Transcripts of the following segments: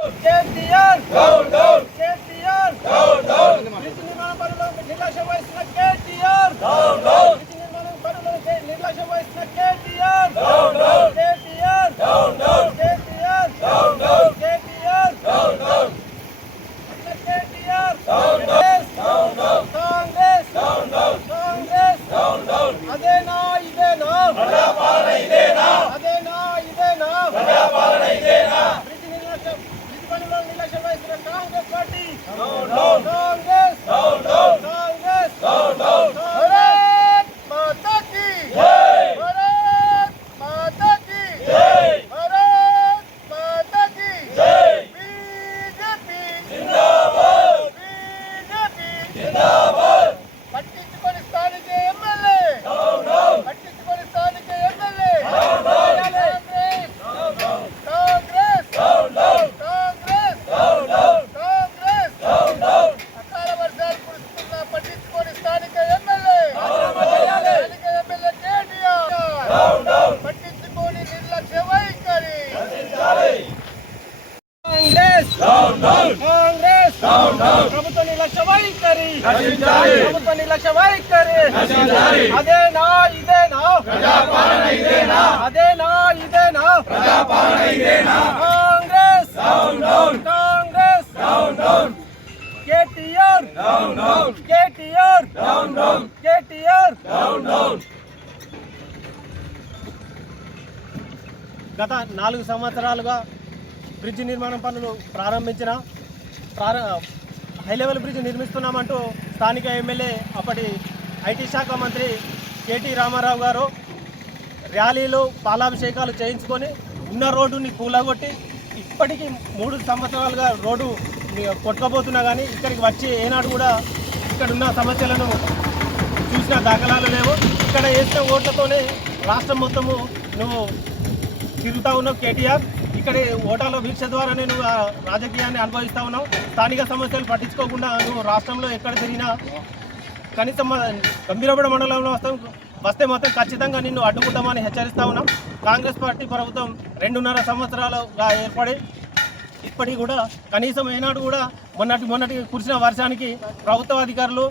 KTR down down KTR down down bridge నిర్మాణ పనులకు నిర్లక్ష్యం వహిస్తున్న కేటీఆర్ డౌన్ డౌన్ బ్రిడ్జ్ నిర్మాణ పనులకు నిర్లక్ష్యం వహిస్తున్న KTR down down KTR down down KTR down down KTR down down KTR down down Congress down down Congress down down అదేనా ఇదేనా ప్రజాపాలన ఇదేనా అదేనా ఇదేనా ప్రజాపాలన ఇదేనా కాంగ్రెస్ పార్టీ కాంగ్రెస్ కాంగ్రెస్ భారత్ మాతా కీ జై భారత్ మాతా కీ జై భారత్ మాతా కీ జై బీజేపీ జిందాబాద్ బీజేపీ జిందాబాద్ పట్టించుకొని స్థానిక ఎమ్మెల్యే పట్టించుకొని స్థానిక ఎమ్మెల్యే ప్రభుత్వ నిర్లక్ష్య వైఖరి ప్రభుత్వ నిర్లక్ష్య వైఖరి అదేనా ఇదేనా ప్రజాపాలన ఇదేనా అదేనా ఇదేనా ప్రజాపాలన ఇదేనా కాంగ్రెస్ కాంగ్రెస్ కేటీఆర్ కేటీఆర్ కేటీఆర్ గత 4 సంవత్సరాలుగా బ్రిడ్జ్ నిర్మాణం పనులు ప్రారంభించిన హై లెవెల్ బ్రిడ్జ్ నిర్మిస్తున్నామంటూ స్థానిక ఎమ్మెల్యే అప్పటి ఐటీ శాఖ మంత్రి కేటీ రామారావు గారు ర్యాలీలు పాలాభిషేకాలు చేయించుకొని ఉన్న రోడ్డుని కూలగొట్టి ఇప్పటికీ 3 సంవత్సరాలుగా రోడ్డు కొట్టుకోబోతున్నా కానీ ఇక్కడికి వచ్చి ఏనాడు కూడా ఇక్కడ ఉన్న సమస్యలను చూసిన దాఖలాలు లేవు. ఇక్కడ వేసిన ఓట్లతోనే రాష్ట్రం మొత్తము నువ్వు తిరుగుతూ ఉన్నావు కేటీఆర్. ఇక్కడ ఓటాల వీక్ష ద్వారా నేను రాజకీయాన్ని అనుభవిస్తూ ఉన్నావు. స్థానిక సమస్యలు పట్టించుకోకుండా నువ్వు రాష్ట్రంలో ఎక్కడ తిరిగినా కనీసం గంభీరపడ మండలంలో వస్తే మాత్రం ఖచ్చితంగా నిన్ను అడ్డుకుంటామని హెచ్చరిస్తూ ఉన్నాం. కాంగ్రెస్ పార్టీ ప్రభుత్వం 2.5 సంవత్సరాలుగా ఏర్పడి ఇప్పటికి కూడా కనీసం ఏనాడు కూడా మొన్నటి కురిసిన వర్షానికి ప్రభుత్వ అధికారులు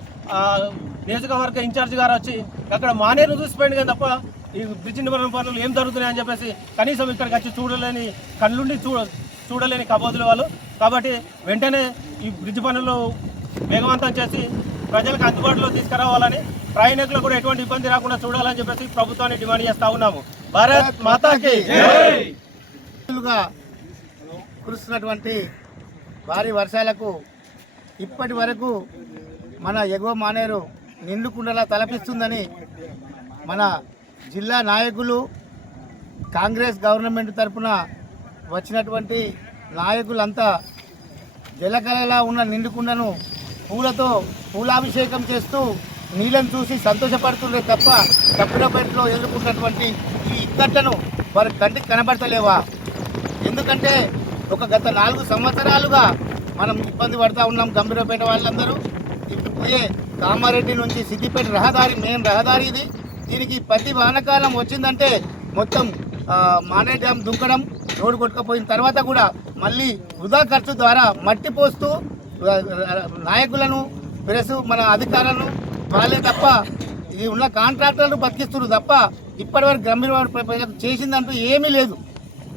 నియోజకవర్గ ఇన్ఛార్జ్ గారు వచ్చి అక్కడ మానేరు చూసిపోయింది కానీ తప్ప ఈ బ్రిడ్జ్ నిర్మాణ పనులు ఏం జరుగుతున్నాయని చెప్పేసి కనీసం ఇక్కడికి వచ్చి చూడలేని కళ్ళుండి చూడలేని కబోదులు వాళ్ళు. కాబట్టి వెంటనే ఈ బ్రిడ్జ్ పనులు వేగవంతం చేసి ప్రజలకు అందుబాటులో తీసుకురావాలని, ప్రయాణికులకు కూడా ఎటువంటి ఇబ్బంది రాకుండా చూడాలని చెప్పేసి ప్రభుత్వాన్ని డిమాండ్ చేస్తూ ఉన్నాము. భారత్ మాతాకి కురుస్తున్నటువంటి భారీ వర్షాలకు ఇప్పటి వరకు మన ఎగువ మానేరు నిండుకుండలా తలపిస్తుందని మన జిల్లా నాయకులు, కాంగ్రెస్ గవర్నమెంట్ తరఫున వచ్చినటువంటి నాయకులంతా జలకళలా ఉన్న నిండుకుండను పూలాభిషేకం చేస్తూ నీళ్ళను చూసి సంతోషపడుతుండే తప్ప గంభీరపేటలో ఎదుర్కొన్నటువంటి ఈ ఇక్కట్లను వారి కంటికి కనబడతలేవా? ఎందుకంటే గత 4 సంవత్సరాలుగా మనం ఇబ్బంది పడుతూ ఉన్నాం. గంభీరపేట వాళ్ళందరూ ఇప్పుడు పోయే కామారెడ్డి నుంచి సిద్దిపేట రహదారి, మెయిన్ రహదారి ఇది. దీనికి ప్రతి వానకాలం వచ్చిందంటే మొత్తం మానే డ్యామ్ దుంకడం, రోడ్డు కొట్టుకుపోయిన తర్వాత కూడా మళ్ళీ వృధా ఖర్చు ద్వారా మట్టి పోస్తూ నాయకులను, ప్రెస్, మన అధికారులను వాళ్ళే తప్ప ఇది ఉన్న కాంట్రాక్టర్లు బతికిస్తున్నారు తప్ప ఇప్పటివరకు గంభీర చేసిందంటూ ఏమీ లేదు.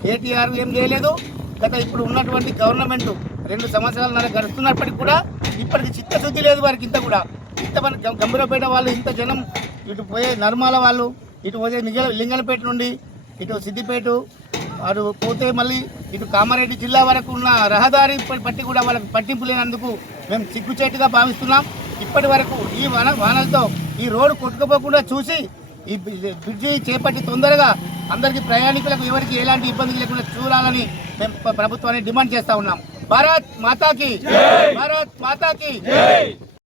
కేటీఆర్ ఏం చేయలేదు. గత ఇప్పుడు ఉన్నటువంటి గవర్నమెంట్ 2 సంవత్సరాల గడుస్తున్నప్పటికీ కూడా ఇప్పటికి చిత్తశుద్ధి లేదు వారికి. ఇంత కూడా ఇంత మన గంభీరపేట వాళ్ళు ఇంత జనం ఇటు పోయే నర్మాల వాళ్ళు, ఇటు పోయే లింగలపేట నుండి ఇటు సిద్దిపేట అటు పోతే మళ్ళీ ఇటు కామారెడ్డి జిల్లా వరకు ఉన్న రహదారి పట్టి కూడా వాళ్ళకి పట్టింపు లేనందుకు మేము సిగ్గుచేటుగా భావిస్తున్నాం. ఇప్పటి వరకు ఈ వానలతో ఈ రోడ్డు కొట్టుకుపోకుండా చూసి ఈ బ్రిడ్జి చేపట్టి తొందరగా అందరికీ ప్రయాణికులకు ఎవరికి ఎలాంటి ఇబ్బంది లేకుండా చూడాలని మేము ప్రభుత్వాన్ని డిమాండ్ చేస్తూ ఉన్నాం. భారత్ మాతాకి భారత్ మాతాకి.